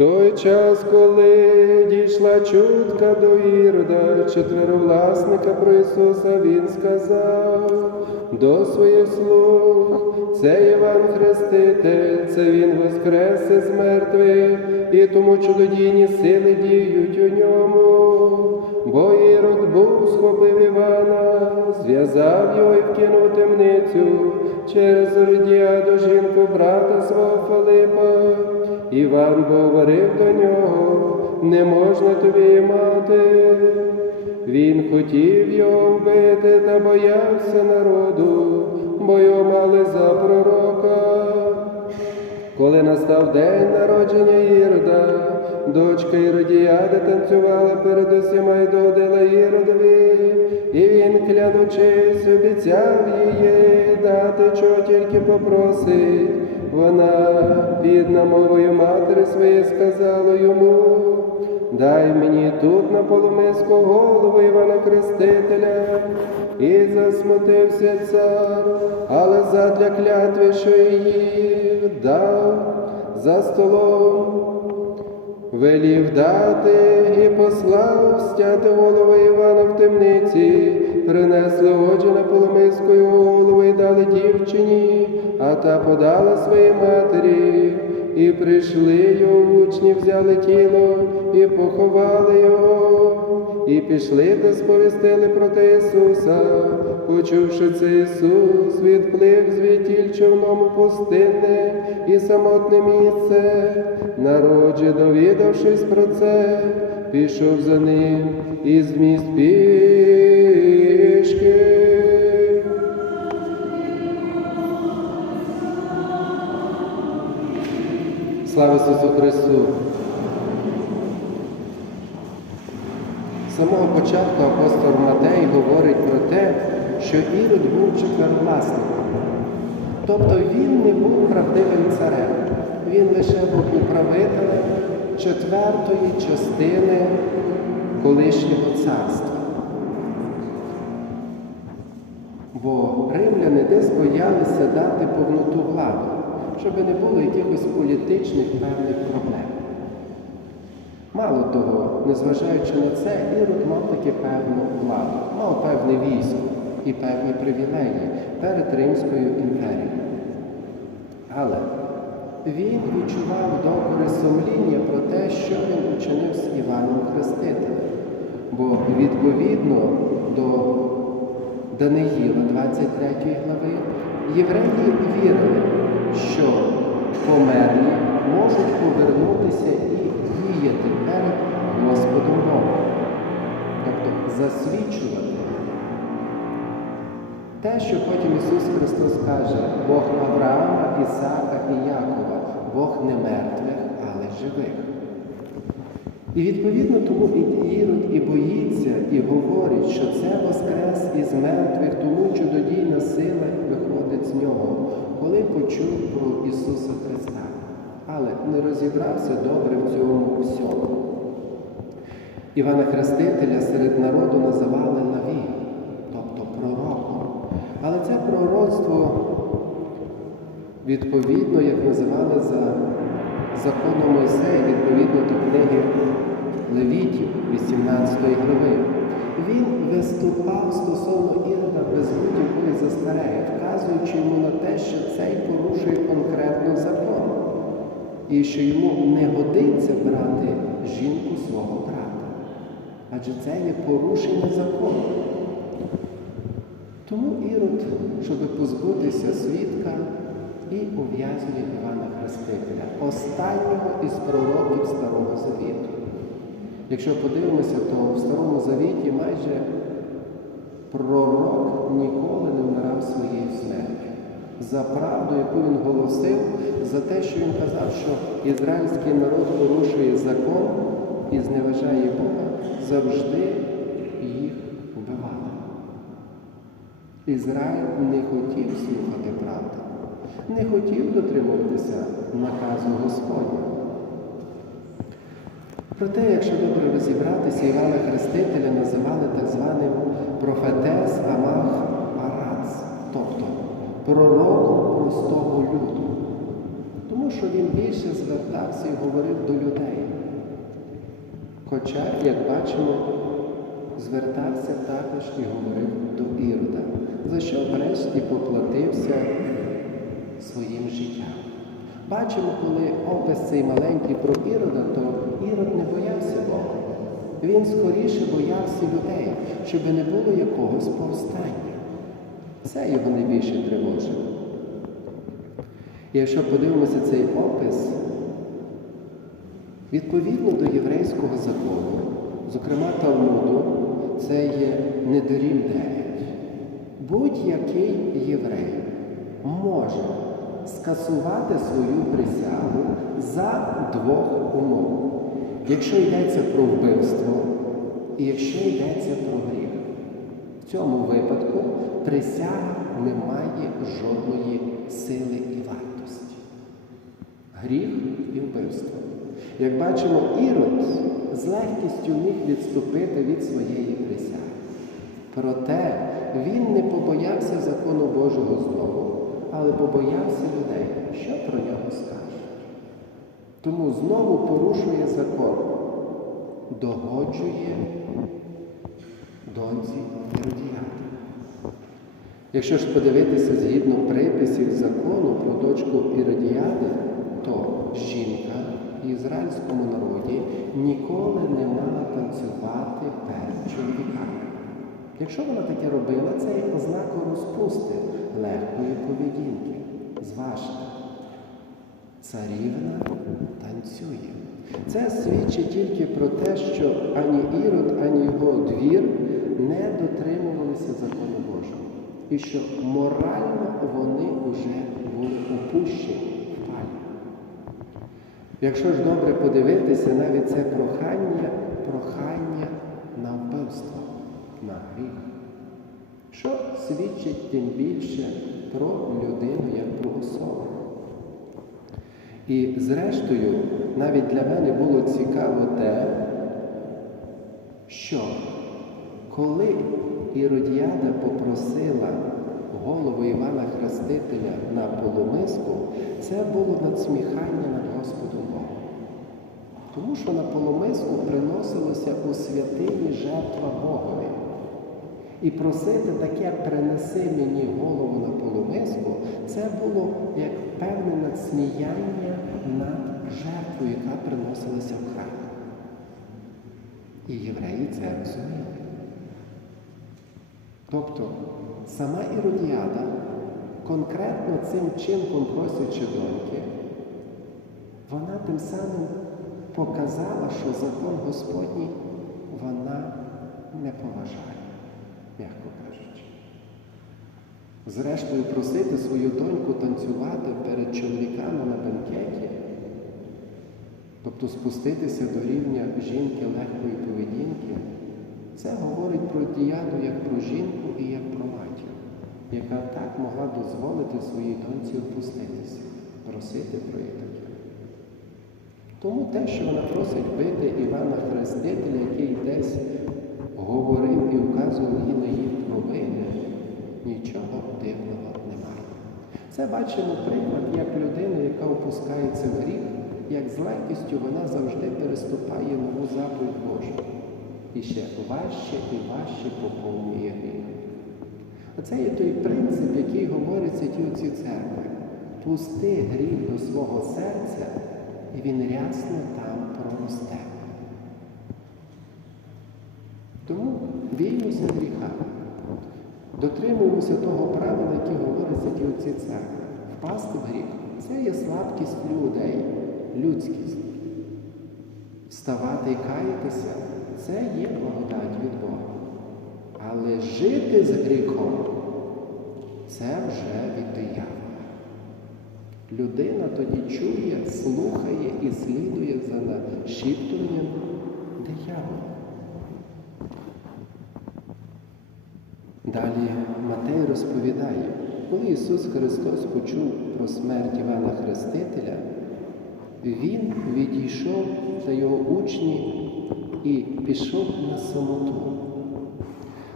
той час, коли дійшла чутка до Ірода, четверовласника про Ісуса, він сказав до своїх слуг, це Іван Хреститель, це Він воскрес із мертвих, і тому чудодійні сили діють у ньому. Бо Ірод був, схопив Івана, зв'язав його і вкинув темницю через Родіаду жінку брата свого Филипа. Іван говорив до нього, не можна тобі мати. Він хотів його вбити та боявся народу, бо його мали за пророка. Коли настав день народження Ірода, дочка Іродіяди танцювала перед усіма й догодила Іродові, і він, клянучись, обіцяв її дати, чого тільки попросить. Вона, бідна мовою матері своєї, сказала йому, дай мені тут на полумиску голову Івана Крестителя. І засмутився цар, але задля клятви, що її дав за столом, велів дати і послав стяти голову Івана в темниці, принесли отже на полумискою голову і дали дівчині, а та подала своїй матері. І прийшли його учні, взяли тіло і поховали його, і пішли та сповістили про те Ісуса, почувши це Ісус, відплив звідтіль човном у пустинне і самотне місце. Народ же, довідавшись про це, пішов за ним із міст пішки. Слава Ісусу Христу! З самого початку апостол Матей говорить про те, що Ірод був четверовласником. Тобто він не був правдивим царем, він лише був управителем четвертої частини колишнього царства. Бо римляни десь боялися дати повноту влади, щоб не було якихось політичних певних проблем. Мало того, незважаючи на це, Ірод мав таки певну владу, мав певне військо і певні привілеї перед Римською імперією. Але він відчував добре сумління про те, що він учинив з Іваном Хрестителем. Бо відповідно до Даниїла 23 глави, євреї вірили, що померлі можуть повернутися і діяти перед Господом Богом, тобто засвідчувати те, що потім Ісус Христос каже, Бог Авраама, Ісаака і Якова, Бог не мертвих, але живих. І відповідно тому і Ірод і боїться, і говорить, що це воскрес із мертвих, тому чудодійна сила виходить нього, коли почув про Ісуса Христа, але не розібрався добре в цьому всьому. Івана Хрестителя серед народу називали Наві, тобто пророком. Але це пророцтво, відповідно, як називали за законом Мойсея, відповідно до книги Левітів 18 глави. Він виступав стосовно Ірода без будь-якої застереги, вказуючи йому на те, що цей порушує конкретно закон, і що йому не годиться брати жінку свого брата. Адже це є порушення закону. Тому Ірод, щоб позбутися свідка, і ув'язнює Івана Хрестителя, останнього із пророків Старого Завіту. Якщо подивимося, то в Старому Завіті майже пророк ніколи не вмирав своєю смертю. За правду, яку він голосив, за те, що він казав, що ізраїльський народ порушує закон і зневажає Бога, завжди їх вбивали. Ізраїль не хотів слухати правди, не хотів дотримуватися наказу Господня. Проте, якщо добре розібратися, Івана Хрестителя називали так званим профетес Амах Арац, тобто пророком простого люду. Тому що він більше звертався і говорив до людей, Хоча, як бачимо, звертався також і говорив до Ірода, за що врешті поплатився своїм життям. Бачимо, коли опис цей маленький про Ірода, то Ірод не боявся Бога. Він скоріше боявся людей, щоб не було якогось повстання. Це його найбільше тривожило. Якщо подивимося цей опис, відповідно до єврейського закону, зокрема Талмуду, це є Недорім 9. Будь-який єврей може скасувати свою присягу за двох умов. Якщо йдеться про вбивство і якщо йдеться про гріх. В цьому випадку присяга не має жодної сили і вартості. Гріх і вбивство. Як бачимо, Ірод з легкістю міг відступити від своєї присяги. Проте він не побоявся закону Божого знову, але побоявся людей, що про нього скажуть. Тому знову порушує закон, догоджує доньці Іродіяди. Якщо ж подивитися згідно приписів закону про дочку Іродіяди, то жінка в ізраїльському народі ніколи не мала танцювати перед чоловіками. Якщо вона таке робила, це є ознака розпусти легкої поведінки. Зважте, царівна танцює. Це свідчить тільки про те, що ані Ірод, ані його двір не дотримувалися закону Божого. І що морально вони вже були опущені в палі. Якщо ж добре подивитися, навіть це прохання, прохання на вбивство, свідчить тим більше про людину як про особу. І зрештою, навіть для мене було цікаво те, що коли Іродіада попросила голову Івана Хрестителя на полумиску, це було надсміхання над Господом Богом. Тому що на полумиску приносилося у святині жертва Богові. І просити таке принеси мені голову на полумиску, це було як певне надсміяння над жертвою, яка приносилася в храм. І євреї це розуміли. Тобто сама Іродіада, конкретно цим чинком просячи доньки, вона тим самим показала, що закон Господній вона не поважає м'яко кажучи. Зрештою, просити свою доньку танцювати перед чоловіками на бенкеті, тобто спуститися до рівня жінки легкої поведінки, це говорить про діяду як про жінку і як про матір, яка так могла дозволити своїй доньці опуститися, просити про її таке. Тому те, що вона просить бити Івана Хрестителя, який десь говорив і вказував їй на її провини, нічого дивного немає. Це бачимо приклад як людина, яка опускається в гріх, як з легкістю вона завжди переступає нову заповідь Божу. І ще важче і важче поповнює гріх. Оце є той принцип, який говориться ті оці церкви. Пусти гріх до свого серця, і він рясно там проросте. Тому біймося гріха, дотримуємося того правила, яке говориться ті оці церкви. Впасти в гріх це є слабкість людей, людськість. Вставати і каятися це є благодать від Бога. Але жити з гріхом це вже від диявола. Людина тоді чує, слухає і слідує за нашіптуванням диявола. Далі Матей розповідає, коли Ісус Христос почув про смерть Івана Хрестителя, Він відійшов та його учні і пішов на самоту.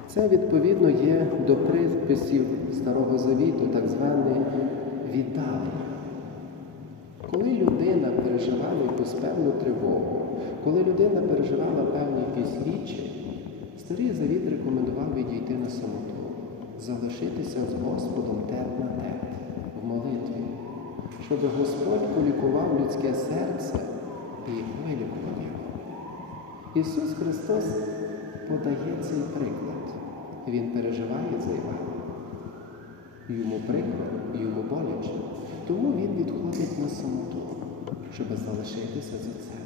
Це відповідно є до приписів Старого Завіту, так зване віддалення. Коли людина переживає якусь певну тривогу, коли людина переживала певні якісь річі, старий завіт рекомендував залишитися з Господом тет на тет в молитві, щоб Господь полікував людське серце і вилікував його. Ісус Христос подає цей приклад. Він переживає за Івана. Йому прикро, йому боляче. Тому він відходить на самоту, щоб залишитися за це.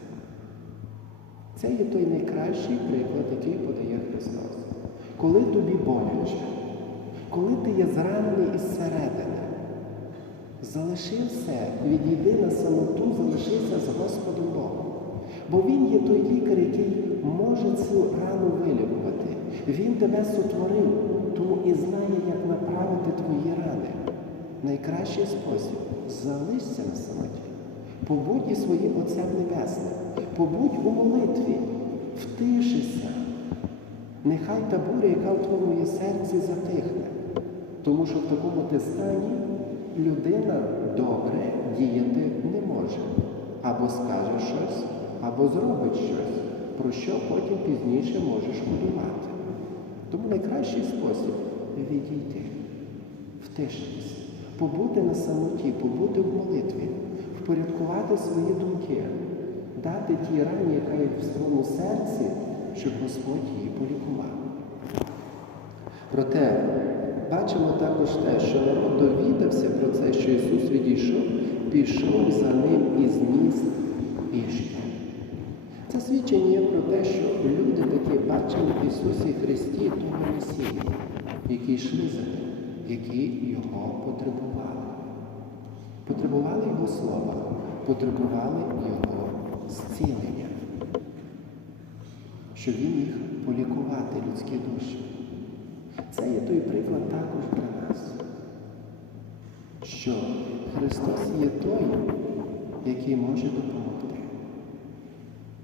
Це є той найкращий приклад, який подає Христос. Коли тобі боляче, коли ти є зранений із середини, залиши все, відійди на самоту, залишися з Господом Богом. Бо Він є той лікар, який може цю рану вилікувати. Він тебе сотворив, тому і знає, як направити твої рани. Найкращий спосіб залишся на самоті. Побудь із своїм Отцем Небесним, побудь у молитві, втишися. Нехай та буря, яка в твоєму серці, затихне. Тому що в такому ти людина добре діяти не може. Або скаже щось, або зробить щось, про що потім пізніше може шкодувати. Тому найкращий спосіб відійти, втишитися, побути на самоті, побути в молитві, впорядкувати свої думки, дати тій рані, яка є в своєму серці, щоб Господь її полікував. Проте бачимо також те, що народ довідався про це, що Ісус відійшов, пішов за ним із міст пішки. Це свідчення є про те, що люди такі бачили в Ісусі Христі того Месії, які йшли за ним, які Його потребували. Потребували Його слова, потребували Його зцілення, щоб Він міг полікувати людські душі. Це є той приклад нас, що Христос є той, який може допомогти.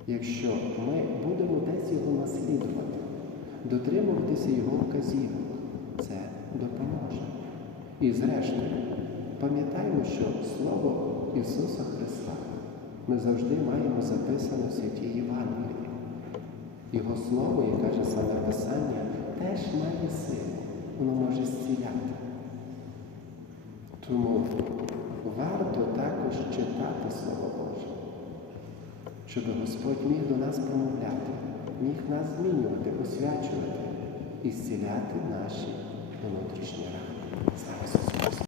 Якщо ми будемо десь його наслідувати, дотримуватися його вказівок, це допоможе. І зрештою, пам'ятаємо, що Слово Ісуса Христа ми завжди маємо записане в святій Євангелії. Його слово, як каже саме Писання, теж має силу, воно може зціляти. Тому варто також читати Слово Боже, щоб Господь міг до нас промовляти, міг нас змінювати, освячувати і зціляти наші внутрішні рани. Слава Ісусу!